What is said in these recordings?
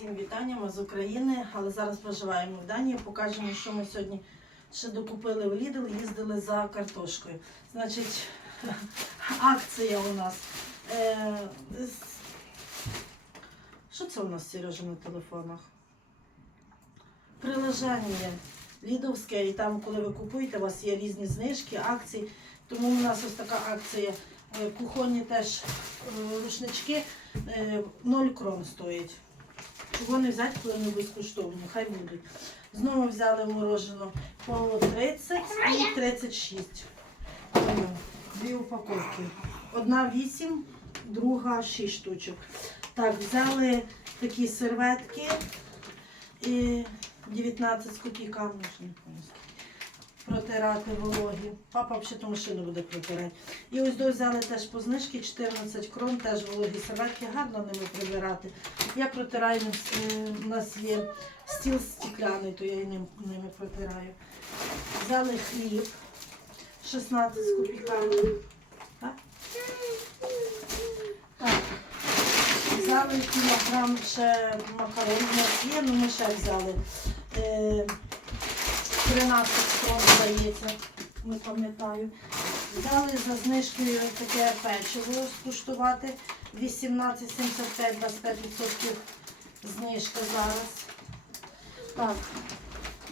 Всім вітання, ми з України, але зараз проживаємо в Данії. Покажемо, що ми сьогодні ще докупили в Lidl, їздили за картошкою. Значить, акція у нас. Е, що це у нас, Сережа, на телефонах? Приложення лідовське, і там, коли ви купуєте, у вас є різні знижки, акції. Тому у нас ось така акція. Е, Кухонні теж е, рушнички е, 0 крон стоять. Чого не взяти, коли вони безкоштовно, хай будуть. Знову взяли морожено по 30 і 36. Ой, Дві упаковки. Одна 8, друга 6 штучок. Так, взяли такі серветки і 19 з копійками. вже не пам'ятаю скільки. Протирати вологі. Папа взагалі машину буде протирати. І ось до взяли теж по знижки 14 крон, теж вологі серветки, гарно ними прибирати. Я протираю, е, у нас є стіл стекляний, то я і ним, ними протираю. Взяли хліб 16 з копійками. Взяли кілограм ще макарон. Є, ну ми ще взяли. Е, 13 крон, здається, не пам'ятаю. Взяли за знижкою таке печиво скуштувати. 18,75, 25% знижка зараз. Так.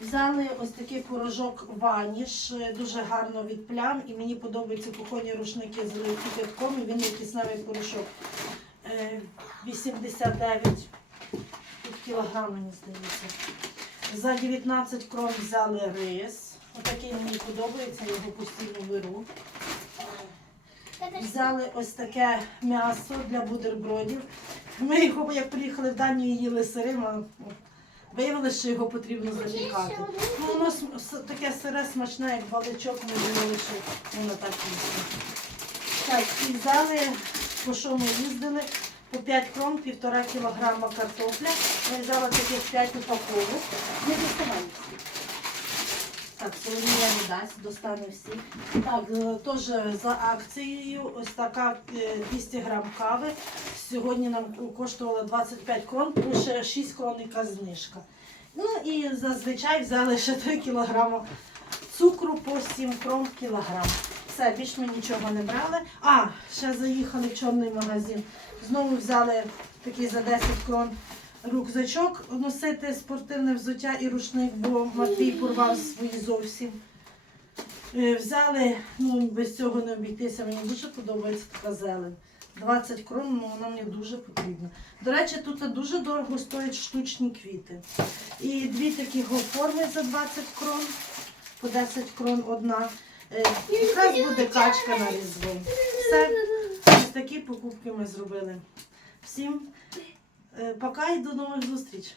Взяли ось такий порошок ваніш, е, дуже гарно від плям. І мені подобаються кухонні рушники з кипятком. І він є кисневий порошок. Е, 89 під кілограм, мені здається. За 19 крон взяли рис. Отакий мені подобається, я його постійно беру. Взяли ось таке м'ясо для бутербродів. Ми його, як приїхали в Данію, їли сирим, а виявилося, що його потрібно запікати. Ну, воно таке сире смачне, як баличок, ми думали, що воно так їсти. Так, і взяли, по що ми їздили, по 5 крон, півтора кілограма картопля. Я взяла таких 5 упаковок. Не доставай всі. Так, Соломія не дасть, достане всі. Так, е, теж за акцією ось така е, 200 грам кави. Сьогодні нам коштувала 25 крон, плюс ще 6 крон яка знижка. Ну і зазвичай взяли ще 3 кілограми цукру по 7 крон кілограм. Все, більш ми нічого не брали. А, ще заїхали в чорний магазин. Знову взяли такий за 10 крон рюкзачок носити спортивне взуття і рушник, бо Матвій порвав свої зовсім. Е, Взяли, ну без цього не обійтися, мені дуже подобається така зелень. 20 крон, ну вона мені дуже потрібна. До речі, тут дуже дорого стоять штучні квіти. І дві такі форми за 20 крон, по 10 крон одна. Е, Якраз буде качка на різдво. Все, ось такі покупки ми зробили. Всім е, пока і до нових зустріч.